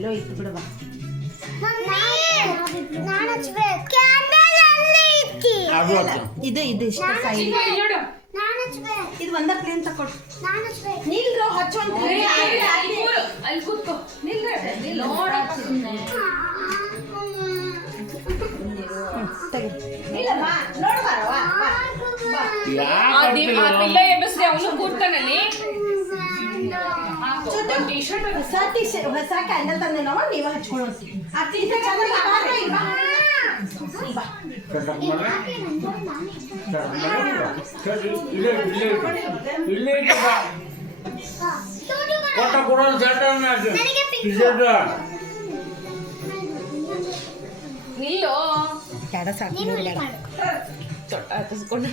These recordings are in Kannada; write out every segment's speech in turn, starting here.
ಎಲ್ಲೋ ಇತ್ತು ಬಿಡವಾ ಇದು ಇದು ಇಷ್ಟ ಸೈಡ್ ಇದು ಒಂದ ಪ್ಲೇನ್ ತಕೊಡು ನಿಲ್ರೋ ಹಚ್ಚೋಂತ ಅಲ್ಲಿ ಕೂತ್ಕೋ ನಿಲ್ರ ಪಿಲ್ಲ ಎಬ್ಬಿಸ್ರಿ ಅವನು ಕೂರ್ತಾನಲ್ಲಿ ಹೊಸ ಕ್ಯಾಂಡಲ್ ತಂದೆ ನಾವು ನೀವು ಹಚ್ಕೊಳ್ಳೋಣ ನಿಲ್ಲೋ ಕ್ಯಾಡ ಸಾಕು ಚೊಟ್ಟ ಹತ್ತಿಸ್ಕೊಂಡು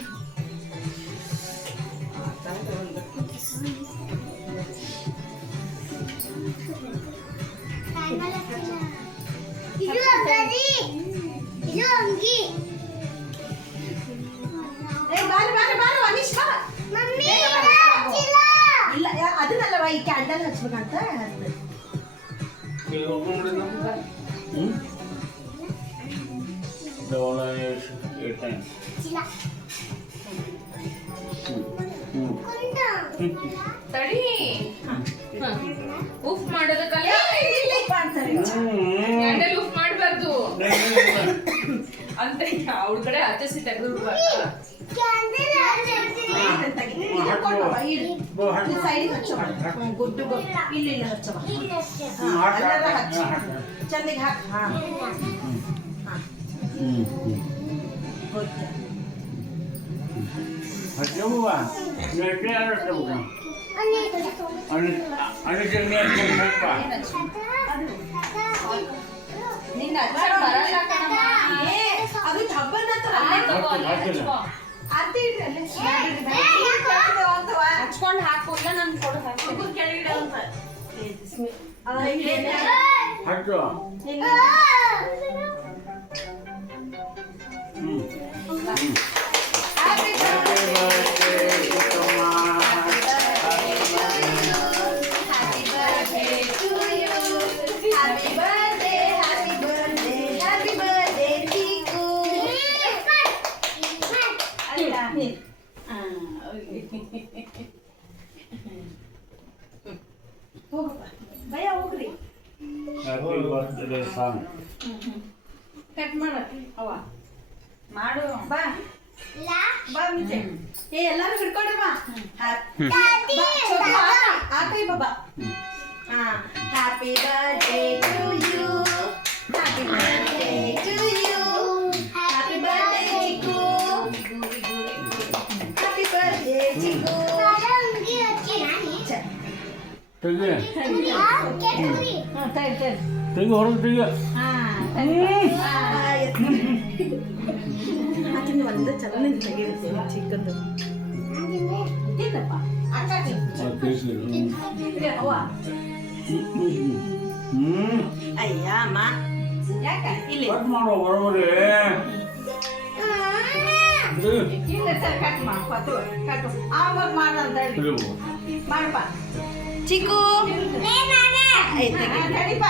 ಇಲ್ಲ ಅದನ್ನಲ್ಲವ ಈ ಕ್ಯಾಂಡಲ್ ಹಚ್ಬೇಕಂತ ತಡಿ ಉಫ್ ಮಾಡೋದಕ್ಕಲ್ಲ ಕ್ಯಾಂಡಲ್ ಉಫ್ ಮಾಡಬಾರ್ದು ಅಂತ ಅವ್ರ ಕಡೆ ಹತ್ತಿಸಿ ತೆಗೆದು ಸೈಡ್ ಹಚ್ಚವ ಗುಡ್ಡು ಇಲ್ಲಿ ಇಲ್ಲ ಹಚ್ಚವ ಚಂದಿಗೆ ಹಾಕ ಅದು ಹಬ್ಬನ ಹಚ್ಕೊಂಡು ಹಾಕು ಇಲ್ಲ ನನ್ ಕೊಡು ಭಯ ಹೋಗ್ರಿ ಕಟ್ ಮಾಡ ಅವ ಮಾಡು ಬಾ ಬಾ ಮಿಜೆ ಏ ಎಲ್ಲರೂ ಹಿಡ್ಕೊಂಡ್ರೆ ಬಾ ಆಕೈ ಬಾಬಾ happy birthday to you happy birthday to you happy birthday Chikku happy birthday Chikku ತೆಗಿ ಹೊರಗೆ ತೆಗಿ ಅದನ್ನ ಒಂದು ಚಲನೆ ತೆಗಿರುತ್ತೆ ಚಿಕ್ಕದು ಅಯ್ಯ ಅಮ್ಮ ಯಾಕ ಇಲ್ಲಿ ಕಟ್ ಮಾಡೋ ಬರೋಬರಿ ಇಲ್ಲ ಸರ್ ಕಟ್ ಮಾಡ್ಕೊತು ಕಟ್ಟು ಆವಾಗ ಮಾಡಂತ ಹೇಳಿ ಮಾಡಪ್ಪ ಚಿಕ್ಕು ತಡಿಪ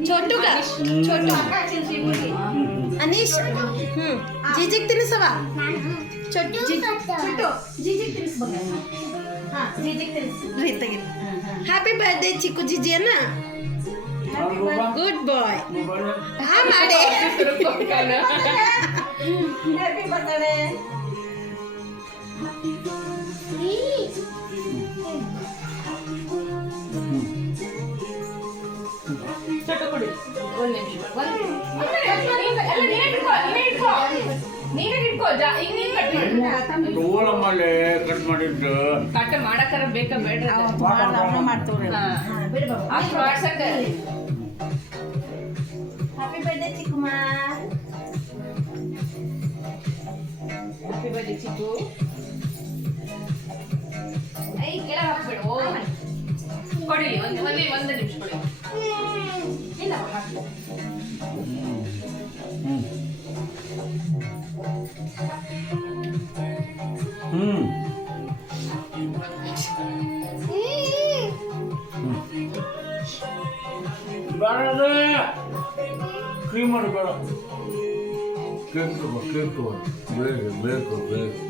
छोटू का छोटू अनीश जीजिक तिनिसवा छोटू छोटू जीजिक तिनिस बघा हां जीजिक तिनिस रीतगे हैप्पी बर्थडे चिक्कू जीजी है ना गुड बॉय हां माडे हैप्पी बर्थडे ಕಟ್ ಮಾಡಿದ್ದು ಕಟ್ ಮಾಡಕ್ಕಾರ ಬೇಕ ಬೇಡ್ರಿ ಮಾಡ್ತವ್ರಿ ಹ್ಯಾಪಿ ಬರ್ತ್ಡೇ ಚಿಕ್ಕುಮಾರ್ ಹ್ಯಾಪಿ ಬರ್ತ್ಡೇ ಚಿಕ್ಕು ಐ ಕೆಳ ಹಾಕ್ಬಿಡು ಕೊಡಿ ಒಂದು ನಿಮಿಷ ಕೊಡಿ ಇಲ್ಲ ಹಾಕು ಬೇಡ ಕ್ರೀಮ್ ಮಾಡಿ ಬೇಡ ಕೇಕ್ ತಗೋ ಬೇಕು ಬೇಕು